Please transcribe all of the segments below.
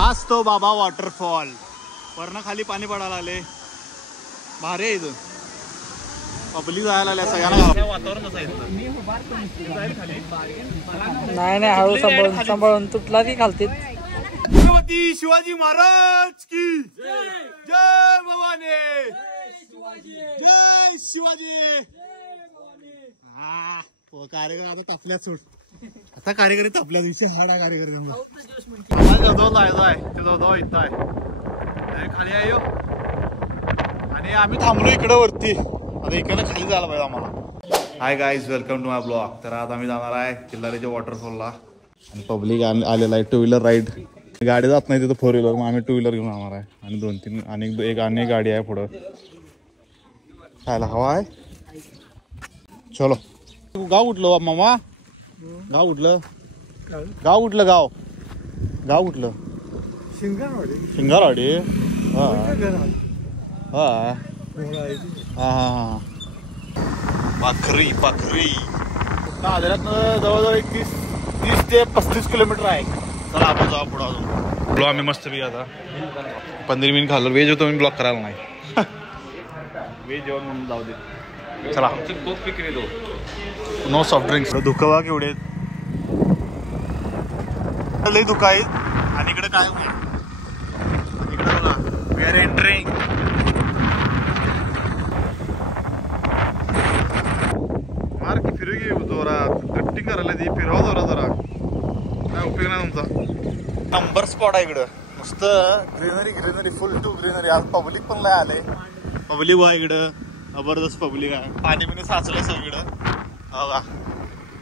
हाच तो बाबा वॉटरफॉल. वरनं खाली पाणी पडायला आले. भारी आहे इथं. पब्लिक जायला आल्या सगळ्यांना. वातावरण कसं आहे? नाही हळू सांभाळून तुटला ती खालती. छत्रपती शिवाजी महाराज की जय. भवानी जय शिवाजी. हा कार्यक्रम आता तापल्यात सोड. आता कार्यक्रम तापल्या दिवशी हाडा कार्यक्रम जवळ जायचं आहे. ते जवळ इथं आहे खाली आहे आणि आम्ही थांबलो इकडं वरती. आता इकडनं खाली जायला पाहिजे आम्हाला. Hi guys, welcome to my blog. तर आज आम्ही जाणार आहे किल्लारीच्या वॉटरफॉलला आणि पब्लिक आलेला आहे. Two wheeler ride. गाडी जात नाही तिथं फोर व्हीलर. मग आम्ही टू व्हीलर घेऊन जाणार आहे आणि 2-3 आणि गाडी आहे पुढं. खायला हवा आहे. चलो. गाव उठलं मामा. गाव उठलं. गाव उठलं. गाव उठलं. शिंगारवाडी. हा हा हा. पाखरी आदरातनं जवळजवळ 30 ते 35 किलोमीटर आहे. चला आपण जाऊ पुढं. अजून आम्ही मस्त बी आता 15 मिनिट खाल्लं. व्हेज होतो मी ब्लॉक करायला नाही. व्हेज जेवण म्हणून जाऊ दे. चला. No soft drinks. धुकं बघा केवढे लई धुकं आहेत. आणि इकडे काय इकडे बघा. We R entering. मार्क फिरू घे जोरात. कटिंग करायला ती फिरवा जरा काय उपयोग नाही तुमचा. नंबर स्पॉट आहे इकडं. मस्त ग्रीनरी फुल टू ग्रीनरी. आज पब्लिक पण लय आले. पब्लिक बघा इकडं. जबरदस्त पब्लिक आहे. पाणी साचलं सगळीकडं. बघा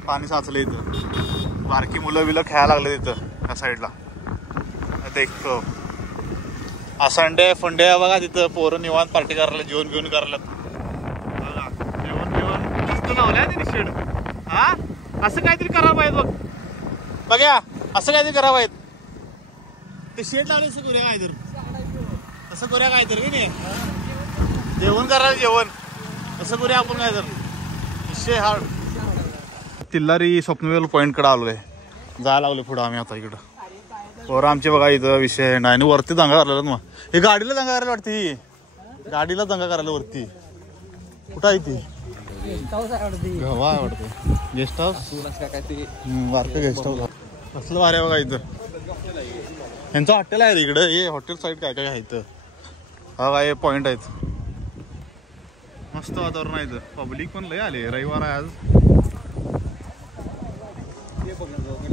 पाणी साचलं इथं. बारकी मुलं बिलं खेळायला लागले तिथं त्या साईडला. देखतो संडे फंडे बघा तिथं. पोरं निवांत पार्टी करायला. जेवण बिवण करायला. बघा जेवण मस्त लावलंय तिने शेड. हा असं काहीतरी करायला पाहिजे बघ. बघा असं काहीतरी करावं पाहिजे. ते शेड लावले असं करूया काय तर. असं करूया काय तर की नाही. जेवण करायला जेवण असं करूया आपण काय तर. विषय हार्ड. किल्लारी स्वप्नवेल पॉईंट कडे आलोय. जायला लागलो पुढं आम्ही आता इकडं. वर आमचे बघा इथं विषय नाही. आणि वरती दंगा करायला मग. हे गाडीला दंगा करायला वाटते. गाडीला दंगा करायला वरती. कुठं आहे ती? वाटते गेस्ट हाऊस. बारकं गेस्ट हाऊस. असलं वाऱ्या बघा इथं. यांचं हॉटेल आहे इकडं. हे हॉटेल साईड काय आहे इथं. हा काय पॉईंट आहेत. मस्त वातावरण आहे इथं. पब्लिक पण लय आले. रविवार आहे आज.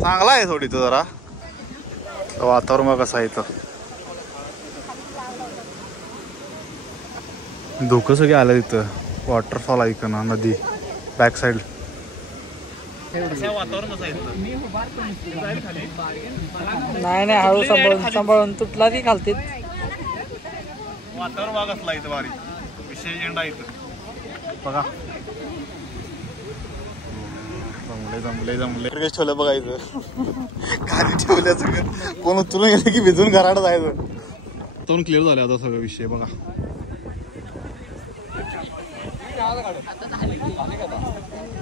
चांगला आहे थोडी इथं जरा वातावरण बघा कसं आहे इथं. धोकं सगळे आलं तिथं. वॉटरफॉल आहे इकडं ना. नदी बॅक साईड. वातावरण कसं आहे नाही हळू सांभाळून तुटला ती खालती. वातावरण बघा कसला इथं. भारी विषय एंडा इथं बघा. जमले ठेवलं बघा इथं. खाली ठेवल्या सगळं. कोण उचलून गेलं की भिजून घराडं जायचं. तोंड क्लिअर झालं आता सगळं विषय बघा.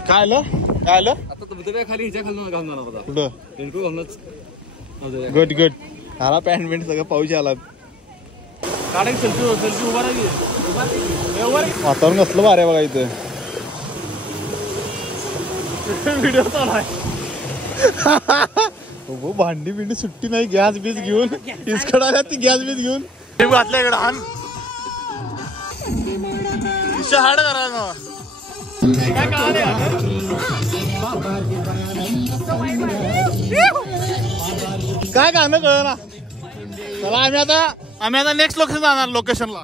काय आलं खाली कुठं गट हाला पॅन्ट बिंट सगळं पाऊस आला. वातावरण कसलं भारी बघा इथं. व्हिडिओ चालू भांडी बिंडी सुट्टी नाही. गॅस बीस घेऊन इसकड आल्या. ती गॅस बीस घेऊन घातल्या इकडं. हान हाड करा काय गाणं कळ ना. चला आम्ही आता नेक्स्ट लोकेशनला.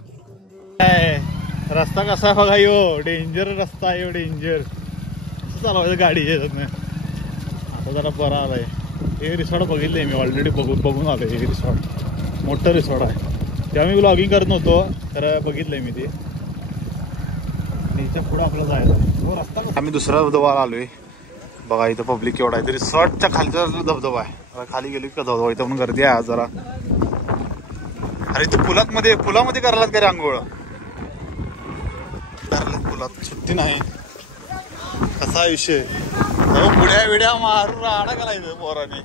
रस्ता कसा बघा. यो डेंजर रस्ता आहे. यो डेंजर. असं चालवायचं गाडी याच्यात नाही. आता जरा बरा आलाय. हे रिसॉर्ट बघितलंय मी ऑलरेडी. बघून आलोय. हे रिसॉर्ट मोठं रिसॉर्ट आहे. तेव्हा मी ब्लॉगिंग करत नव्हतो तर बघितलंय मी ते. याच्या पुढं आपलं जायचं रस्ता. आम्ही दुसऱ्या धबधबाला आलोय बघा. इथं पब्लिक केवढा आहे. रिसॉर्टच्या खालचा धबधबा आहे. खाली गेली का धबधबा. इथं पण गर्दी आहे जरा. अरे इथं पुलामध्ये करायला का रे आंघोळ. पुलात सुट्टी नाही. कसा विषय. पुड्या विड्या मारून राडा करायचं पोराने.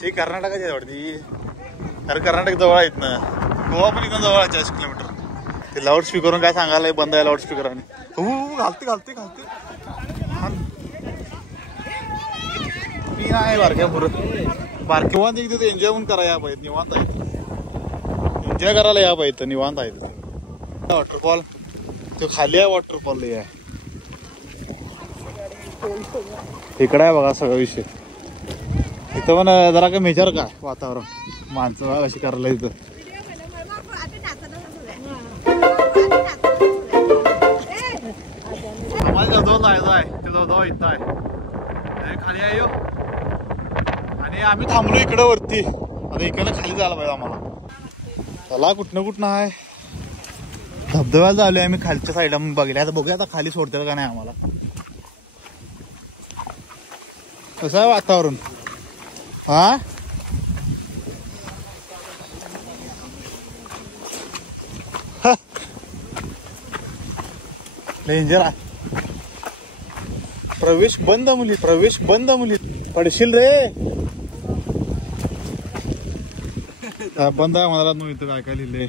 शी कर्नाटकाची वाटती. अरे कर्नाटक जवळ आहेत ना, गोवा पण इथं जवळ आहे 40 किलोमीटर. ते लाऊड स्पीकरवरून काय सांगायला बंद आहे लाऊड स्पीकर आणि घालते घालते घालते मी नाही बारक्या पुरं बारके निवांत एक तिथे एन्जॉय पण करा या पाहिजे. निवांत आहे एन्जॉय करायला या पाहिजे निवांत आहे तिथे. वॉटरफॉल तो खाली आहे वॉटरफॉल आहे इकडे आहे बघा सगळा विषय. इथं पण जरा का मेजर काय वातावरण माणसं बघा कशी करायला इथं. आम्हाला जवळ जायचं आहे ते जवळ इथं आहे खाली आहे यो. आणि आम्ही थांबलो इकडे वरती. आता इकडे खाली जायला पाहिजे आम्हाला. चला कुठनं आहे धबधब्याला झालोय आम्ही खालच्या साईडला बघले. आता बघूया आता खाली सोडतात का नाही आम्हाला. कसं आहे वातावरण हा डेंजर आहे. प्रवेश बंद मुली पडशील रे. बंद आहे मला न इथं काय काय लिहिलंय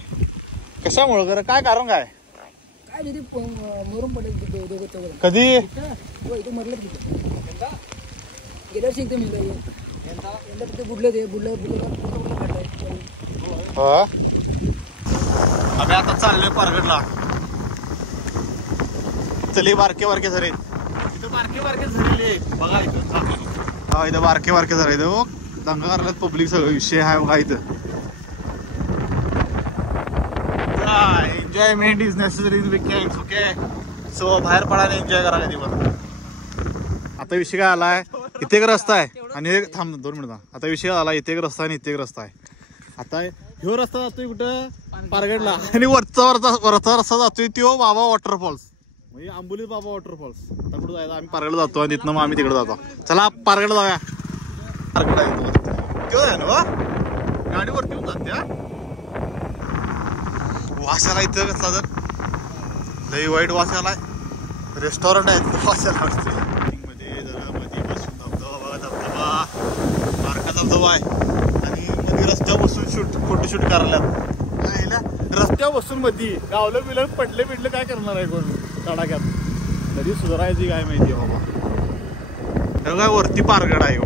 कशामुळं करा काय कारण काय मरून पडेल कधी गेल्या वर्षी एकदम बुडलं ते आम्ही आता चाललोय पारगडला. चले बारके झरे इथं बारके झरेले बघा इथं. हा इथं बारके झरे इथं दंगा करायला पब्लिक सगळं विषय आहे बघा इथं. Enjoyment is necessary in weekends okay. So बाहेर पडायला एन्जॉय करा कधी पण. आता विषय काय आलाय इथे एक रस्ता आहे आणि थांब 2 मिनिटं. आता विषय आला इथे एक रस्ता आणि इथे एक रस्ता आहे. आता ह्यो रस्ता जातोय कुठं पारगडला आणि वरचा रस्ता जातोय तो बाबा वॉटरफॉल्स म्हणजे आंबोलीत बाबा वॉटरफॉल्स. आता कुठं जायचं आम्ही पारगडला जातो आणि तिथनं मग आम्ही तिकडे जातो. चला पारगड जाऊया. पारगड आहे ना गाडीवरती येऊन जाते वाशाला इथं कसला तर लई वाईट वाशाला रेस्टॉरंट आहे वाशाला मध्ये बसून धबधबा बारका धबधबा आहे आणि मध्ये रस्त्यावर बसून फोटोशूट करायला रस्त्यावर बसून मध्ये गावलं बिलं पडले काय करणार आहे कोण तडाख्यात कधी सुधारायची काय माहिती बाबा. काय वरती पारगड आहे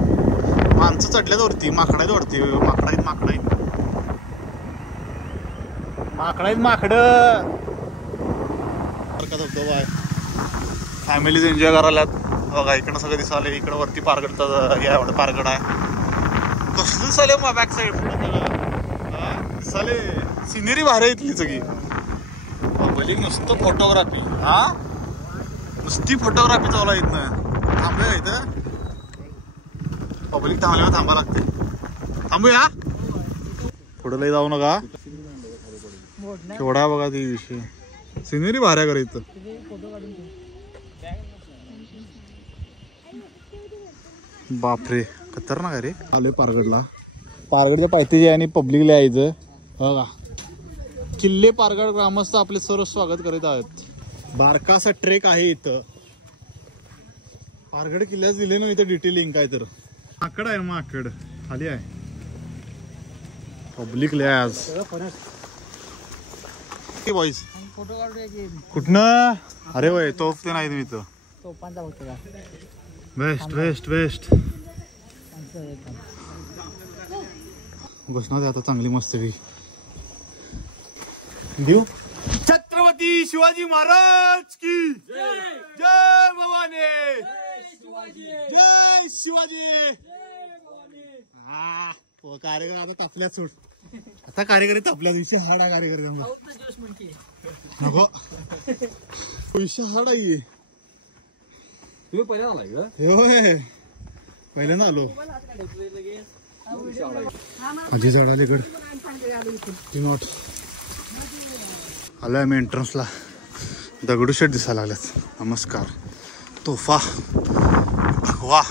माणसं चढल्यात वरती माकडायत वरती माकडाईत धबधबा आहे. फॅमिलीज एन्जॉय करायला बघा. इकडं सगळं दिसाले इकडं वरती पारगडचं एवढं पारगड आहे. कसलं दिसाले मग बॅक साईड दिसाले सिनेरी भारी आहे इथली सगळी. पब्लिक नुसतं फोटोग्राफी नुसती फोटोग्राफी चालू आहे इथनं. थांबूया इथं पब्लिक थांबल्यावर थांबा लागते. थांबूया पुढं लई जाऊ नका. केवढा बघा ती विषय सिनेरी भाऱ्या कर इथं. बापरे खतरनाक आहे रे. आलोय पारगडला. पारगडच्या पायथ्याची आणि पब्लिकला यायचं बघा. किल्ले पारगड ग्रामस्थ आपले सर्व स्वागत करीत आहेत. बारकासा ट्रेक आहे इथं. पारगड किल्ल्याच दिले ना इथं डिटेलिंग काय तर. माकड आहे माकड खाली आहे. पब्लिक लय आज बॉईज फोटो काढूया कुठनं. अरे वय तोफ ते नाही तुम्ही इथं. तोफांचा होतो का बेस्ट घोषणा द्या आता चांगली मस्त देऊ. छत्रपती शिवाजी महाराज की जय भवानी जय शिवाजी. हा कार्यक्रम आता तापल्यात सोड. आता कार्यकरी तापल्यात विषय हाडा कार्यक्रम नको विषय हाडा ये. पहिल्यांदा आलो माझी झाड अलीकड नोट आलोय आम्ही एंट्रन्सला. दगडूशेठ दिसायला लागल्यात. नमस्कार तोफा भगवा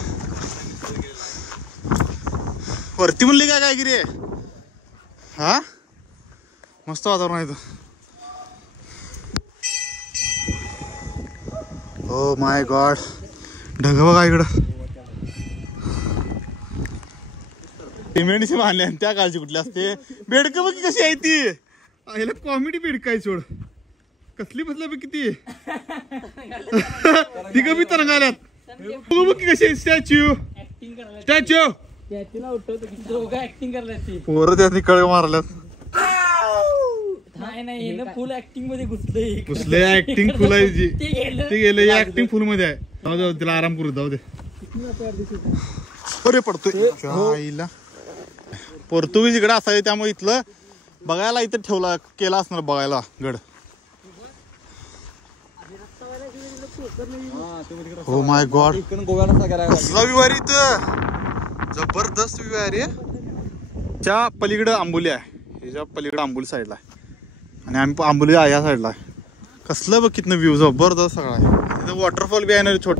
वरती म्हणली काय की रे. हा मस्त वातावरण आहे इथं. ओ माय गॉड ढग बघा इकडं. सिमेंटची बांधले आणि त्या काळजी कुठली असते. बेडक बघ कशी आहे ती. ह्याला कॉमेडी बेडक आहे सोड. कसली बसल्या बघ किती ती कमी तरंगाल्यात. बघ कशी स्टॅच्यू स्टॅच्यू पोरं त्यातनी कळ मारल्यात. नाही फुल ऍक्टिंग मध्ये घुसले ऍक्टिंग फुल आहे जी. ते गेले ऍक्टिंग फुल मध्ये आहे. जाऊ दे तिला आराम करू जाऊ दे. अरे पडतोय आईला. पोर्तुगीज इकडे असावे त्यामुळे इथलं बघायला इथं ठेवला केला असणार बघायला गड. हो माय गॉड कसला विवारी इथं. जबरदस्त विवारी. त्या पलीकडे आंबोली आहे. ह्याच्या पलीकडे आंबोली साईडला आहे आणि आम्ही आंबोली या साईडला आहे. कसलं बघ कितनं व्ह्यू जबरदस्त सगळा आहे. तिथं वॉटरफॉल बी आहे ना छोट.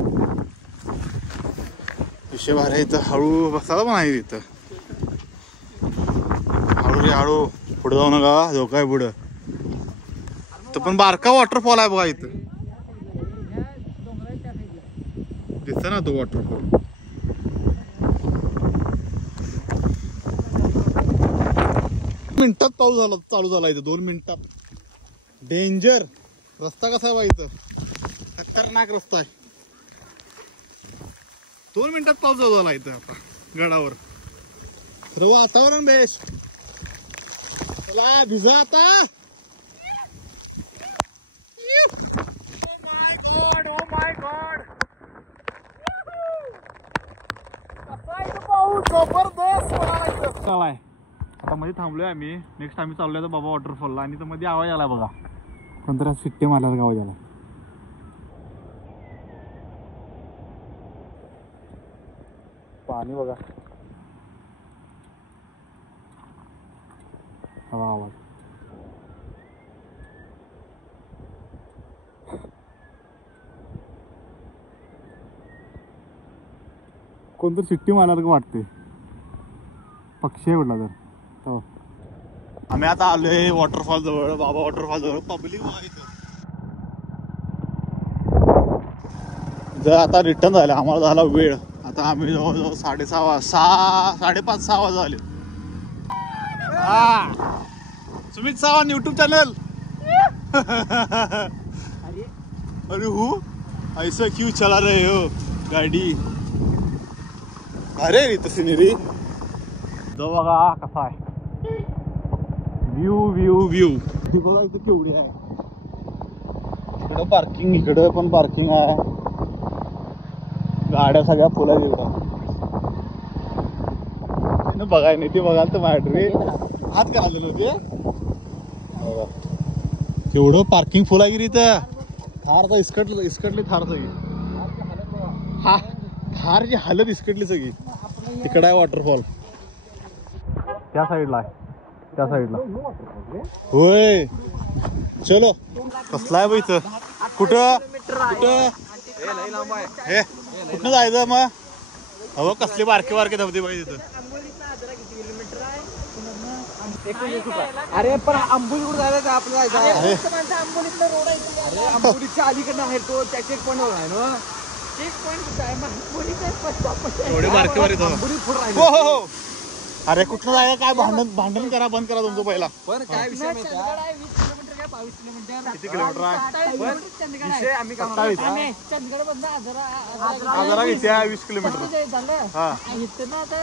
विषय भारी आहे इथं. हळू बसायला पण आहे इथं. हळू रे हळू पुढे जाऊ नका धोका आहे पुढं. तर पण बारका वॉटरफॉल आहे बघा इथं. दिसत ना तो वॉटरफॉल. मिनिटात पाऊस झाला चालू झाला इथं. 2 मिनिटात. डेंजर रस्ता कसा आहे बा इथं. खतरनाक रस्ता आहे. 2 मिनिटात पाऊस चालू झाला इथं आता गडावर. तर वातावरण बेस्ट. चला भिजा आता. चालाय आता मध्ये थांबलोय आम्ही. नेक्स्ट आम्ही चाललोय बाबा वॉटरफॉलला. आणि तर मध्ये आवाज आला बघा. कोणतरी शिट्टे मारल्यात आवाज आला. पाणी बघा. हवा आवाज. कोणतरी शिट्टी मारल्यासारखं वाटते. पक्षी आहे कुठला तर. हो आम्ही आता आलोय वॉटरफॉल जवळ. बाबा वॉटरफॉल जवळ. पब्लिक जर आता रिटर्न झालं आम्हाला झाला वेळ. आता आम्ही जवळजवळ 5:30 वाजता आले. Sumit Sawant YouTube channel. अरे हो ऐसा क्यों चला रहे हो गाडी. अरे इथं सिनेरी जो बघा कसा आहे. व्ह्यू व्ह्यू व्ह्यू बघा इथं केवढी आहे. इकडं पार्किंग. इकडं पण पार्किंग आहे. गाड्या सगळ्या फुल आहे इकडं. बघाय नाही ते बघाल तर माझ्या रे हात करायला होते. केवढं पार्किंग फुल आहे की इथं. थारचा इस्कटली थार सगळी. हा थारची हालत इस्कटली सगळी. तिकडं आहे वॉटरफॉल. त्या साईडला आहे. त्या साईडला होय. चलो कसला आहे बघ इथं. कुठं कुठं हे कुठं जायचं मग. अहो कसले बारके बारके धबधबे पाहिजे तिथं. अरे पण आंबोली कुठं जायचं आपलं जायचं. आंबोलीच्या अलीकडनं आहे तो. त्या चेक पॉईंट आहे ना. चेक पॉईंट एवढे बारके बारके. हो हो हो. अरे कुठं जायचं काय भांडण करा बंद करा तुमचं पहिला. पण काय विषय माहिती आहे. 20 किलोमीटर काय 22 किलोमीटर. किती किलोमीटर आहे. विषय आम्ही काय चंदगड बंद आजरा किती आहे. 20 किलोमीटर. हा इथं ना आता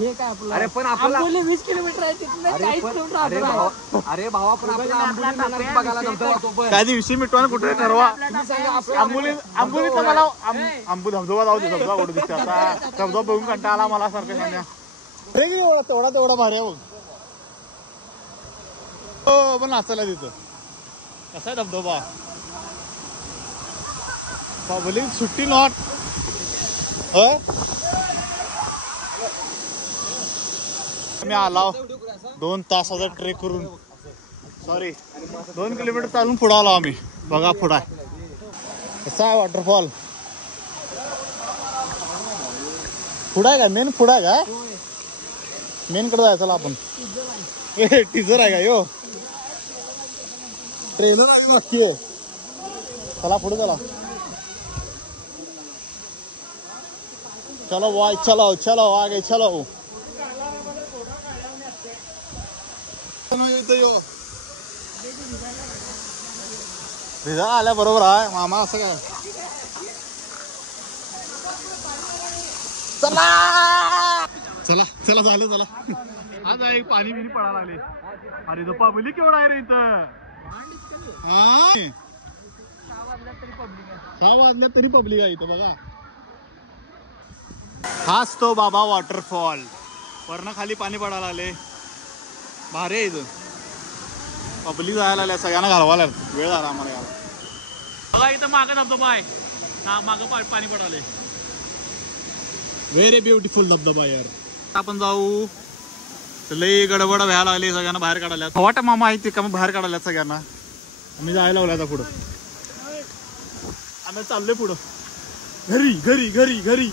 हे काय आपलं. अरे पण आंबोली 20 किलोमीटर आहे. तिथनं 40 किलोमीटर. अरे भावा पण आपल्याला बघायला नव्हतं. काय विषय मिटवा कुठे ठरवा. आंबोली तर मला आंबू धबधबा जाऊ दे. धबधबा ओढू दिसते आता. धबधबा बघून कंटाळा आला मला सारखं सांगा. तेवढा भारी आहे बघ. हो पण नाचायला तिथं कसा आहे धबधबा. पब्लिक सुट्टी नॉट. मी आला 2 तासाचा ट्रेक करून. सॉरी 2 किलोमीटर चालून पुढे आलो आम्ही. बघा पुढा कसा आहे वॉटरफॉल. पुढा आहे का मेन. पुढा आहे का मेन कडे जायचं आपण. टीजर आहे का यो. ट्रेनर नक्की आहे. चला पुढे चला. चलो वाय चलो चलो आगे चलो. रिझल्ट आल्या बरोबर आहे मामा. असं काय चला चला चला झालं चला. आज आहे पाणी बिनी पडायला लागले. अरे तो पब्लिक केवढा आहे रे इथं. 6 वाजल्या तरी पब्लिक आहे इथं बघा. हाच तो बाबा वॉटरफॉल. वरनं खाली पाणी पडायला लागले. भारी आहे इथं. पब्लिक जायला लागल्या सगळ्यांना घालवायला वेळ झाला आम्हाला यायला. बघा इथं मागं धबधबा आहे. मागं पाणी पडाले. व्हेरी ब्युटिफुल धबधबा यार. आपण जाऊ. लई गडबड व्हायला लागली सगळ्यांना बाहेर काढायला. वाटा मामा आहे ते का बाहेर काढायला सगळ्यांना. आम्ही जायला लागलो आता पुढं. आम्ही चाललोय पुढं घरी घरी घरी घरी.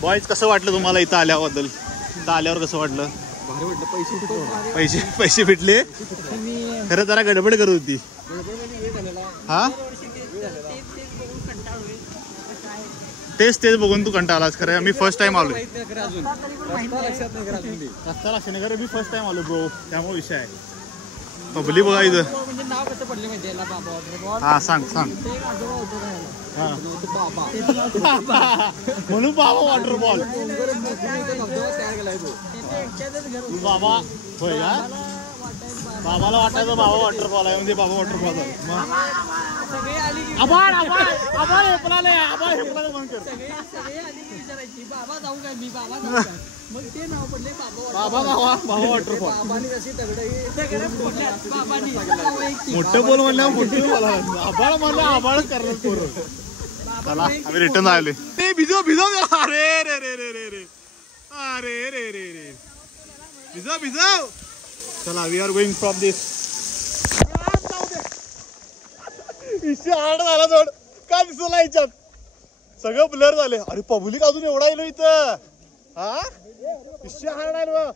बॉयज कसं वाटलं तुम्हाला इथं आल्याबद्दल. इथं आल्यावर कसं वाटलं. पैसे पैसे भेटले. खरं जरा गडबड करत होती. हा तेच बघून तू कंटाळास. खरं मी फर्स्ट टाइम आलो. रस्ता लक्ष नाही खरं मी फर्स्ट टाइम आलो ब्रो. त्यामुळे विषय आहे. पब्लिक बघा इथं. हा सांग सांग. म्हणून बाबा वॉटरफॉल. बाबा होय का. बाबाला वाटायचं बाबा वॉटरफॉल आहे म्हणजे बाबा वॉटरफॉल आहे. आभाळ आभाळ आभाळ हेपला आभाळ हेपला म्हणून कर. बाबा बाबा बाबा वॉटरफॉल. मोठं बोल म्हणलं मोठं बोला. आभाळ म्हणलं आभाळच करणार पोरं. चला आम्ही रिटर्न आले. ते भिजव भिजव. अरे रे रे रे रे रे अरे रे रे रे भिजव भिजव. चला we are going from this. Hard झाला थोड का दिसला याच्यात. सगळं ब्लर झाले. अरे पब्लिक अजून एवढा येलो इथं. हा हार्ड आहे बघ.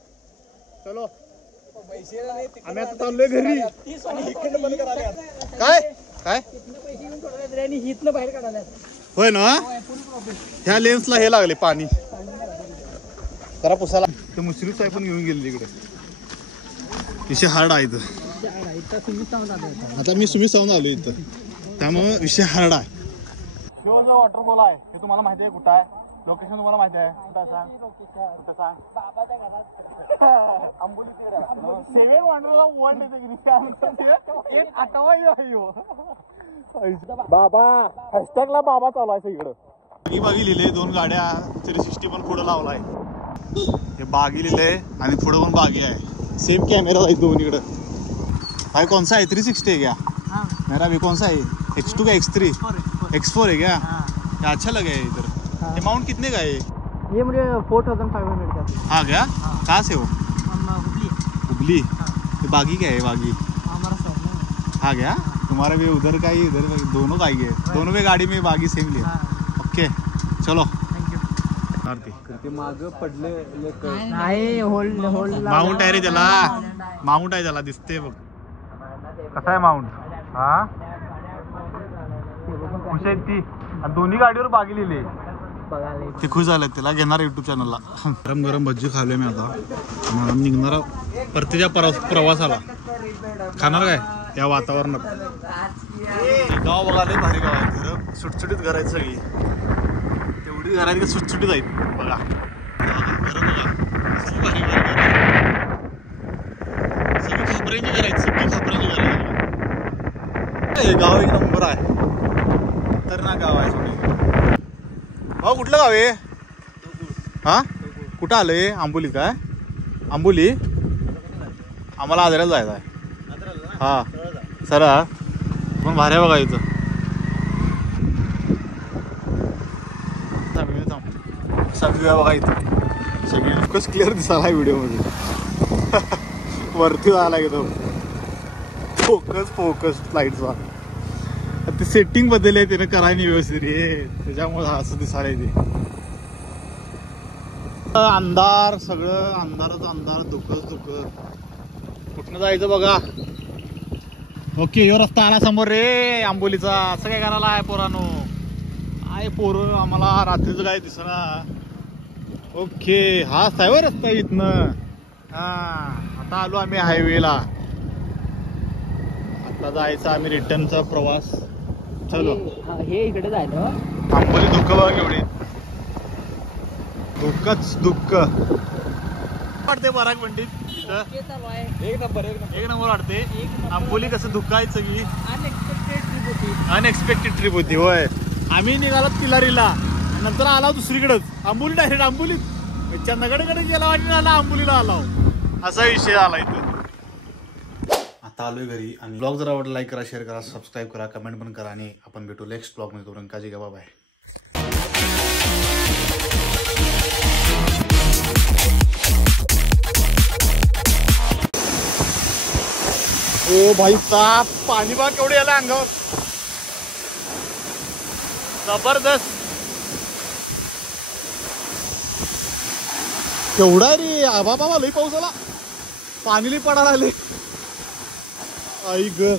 चलो आम्ही आता चाललोय घरी. काय काय होय ना. ह्या लेन्सला हे लागले पाणी जरा पुसायला. ते मुश्रीफ साहेब पण घेऊन गेले तिकडे. विषय हार्ड आहे इथं. आता मी सुमित सावंत आलो इथं त्यामुळे विषय हार्ड आहे. शिवचा वॉटरफॉल आहे हे तुम्हाला माहिती आहे. कुठं आहे लोकेशन तुम्हाला माहिती आहे. कुठं सांग कुठं सांग. बाबा हॅशटॅगला बाबा चालू आहे इकडं. बागी लिहिले 2 गाड्या 360 पण पुढं लावलाय. हे बागी लिहिले आणि पुढं पण बागी आहे. सेम कैमरा है दोनों. भाई कौन सा है 360 है क्या. मेरा भी कौन सा है X2 का X3 X4 है क्या. क्या अच्छा लगा है इधर. अमाउंट कितने का है ये मुझे 4500 का. हाँ क्या कहाँ से हो. हुबली. ये बागी क्या है बागी. हाँ क्या तुम्हारा भी उधर का ही इधर दोनों का ही है. दोनों में गाड़ी में बागी सेम लिया. ओके चलो. माग पडले माउंट आहे रे त्याला. माउंट आहे त्याला दिसते बघ कसा आहे माउंट. हा खुश आहेत ती. दोन्ही गाडीवर बागी लिहिले. ते खुश झाले. त्याला घेणार युट्यूब चॅनलला. गरम गरम भज्जी खाल्ले मी आता. मला निघणारा परतीच्या प्रवासाला खाणार काय या वातावरणात. गाव बघायला भारी गाव आहे. घर सुटसुटीत घर आहेत सगळी. तेवढी घर आहेत सुटसुटीत आहेत बघा. घर बघा सगळी भारी घर सगळी खापऱ्यांची घर आहेत. सगळी खापऱ्यांची घर आहेत. गाव एक नंबर आहे. खतरनाक गाव आहे सगळी. भाऊ कुठलं गाव आहे. हा कुठं आलंय. आंबोली काय आंबोली. आम्हाला आजऱ्याला जायचं आहे. हा सरळ पण भारी बघा इथं. बघा इथं सगळी फोकस क्लिअर दिसायला व्हिडिओ मध्ये. वरती जायला एकदम फोकस फोकस लाईटचा. ते सेटिंग बदलले त्याने करायला व्यवस्थित रे. त्याच्यामुळे असं दिसायला ते. अंधार सगळं अंधारच अंधार धुकच धुकं. कुठनं जायचं बघा. ओके यो रस्ता आला समोर रे आंबोलीचा. असं काय करायला आहे पोरानो. आहे पोरं आम्हाला रात्रीचं काय दिसना. ओके हाच आहे रस्ता इथनं. हा आता आलो आम्ही हायवेला. आता जायचा आम्ही रिटर्नचा प्रवास. चलो हे इकडे जायचं. आंबोली दुःख बघा केवढी, दुःखच दुःख वाटते. पराग पंडित एक नंबर वाटते. आंबोली कसं दुःख आहे सगळी. अनएक्सपेक्टेड ट्रिप होती. अनएक्सपेक्टेड ट्रिप होती होय. आम्ही निघालो तिलारीला, नंतर आला दुसरीकडेच आंबोली, डायरेक्ट आंबोलीत चंदगडकडे गेला वाटलं आला आंबोलीला आला. असा विषय आला इथं. आता आलोय घरी आणि ब्लॉग जर आवडला लाईक करा, शेअर करा, सबस्क्राईब करा, कमेंट पण करा आणि आपण भेटू नेक्स्ट ब्लॉग मध्ये. तोपर्यंत काळजी घ्या. बाय. ओ भाई साहब, पाणी बा केवढे आला अंगावर, जबरदस्त केवढा रे. आबा बाबा लई पाऊस आला, पाणी लई पडायला आले. आई ग.